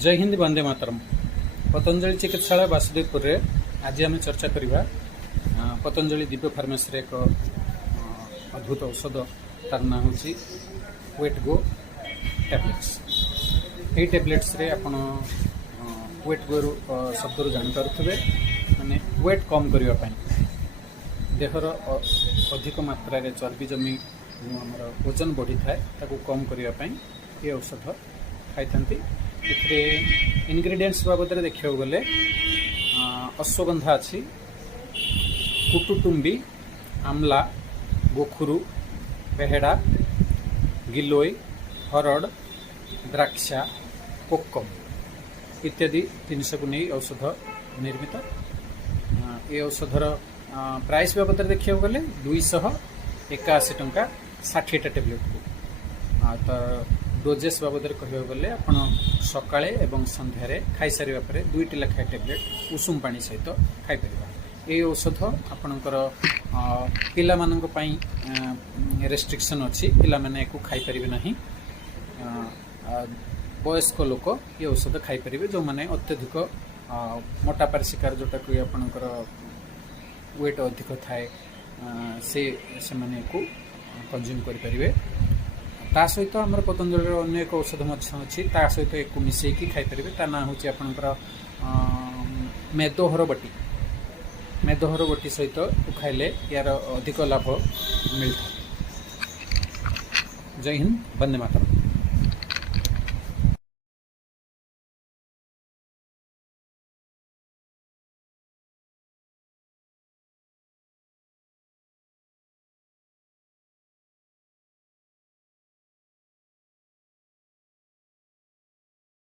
जय हिंद वंदे मातरम। पतंजलि चिकित्सालय वासुदेवपुर रे आज आम चर्चा करवा पतंजलि दिव्य फार्मेसी रे एक अद्भुत औषध तार ना हूँ वेट गो टैब्लेट्स। ये टैब्लेट्स रे आपण वेट गो शब्द रू जान पारुथिबे माने वेट कम करिवा पई देहर अधिक मात्रा रे चर्बी जमी हमर वजन बढ़ी थाए ताकू कम करिवा पई ये औषध खाइथांती। इनग्रेडिएंट्स बाबद देखा गले अश्वगंधा अच्छी, कुटुटुंबी, आमला, गोखुरु, पेहेड़ा, गिलोई, हरड़, द्राक्षा, कोकम इत्यादि जिनस को नहीं औषध निर्मित। ये औषधर प्राइस बाबद देखा गले 281 टंका 60 टेबलेट को। तो डोजेस बाबद कह गले आप सकाळे एवं संध्यारे खाई सारिबा परे 2टी लेखा टेबलेट उषुम पानी सहित खाई परिबा। ए औषध आपणकर पिला मानक पई रेस्ट्रिक्शन अछि, पिला माने एको खाई परिबे नाही। वयस्क लोक ये औषध खाई परिबे जो माने अत्यधिक मोटापार शिकार जोटा को आपणकर वेट अधिक थाए से माने एको कंज्यूम करि परिबे। ता सहित आमर पतंजलि अन्य एक औषध अच्छी ता सहित एक मिसेकी खाई परिबे। ता ना होची आपनकर मेदोहर बटी। मेदोहर बटी सहित खाइले यार अधिक लाभ मिलता। जय हिंद, वंदे मातरम।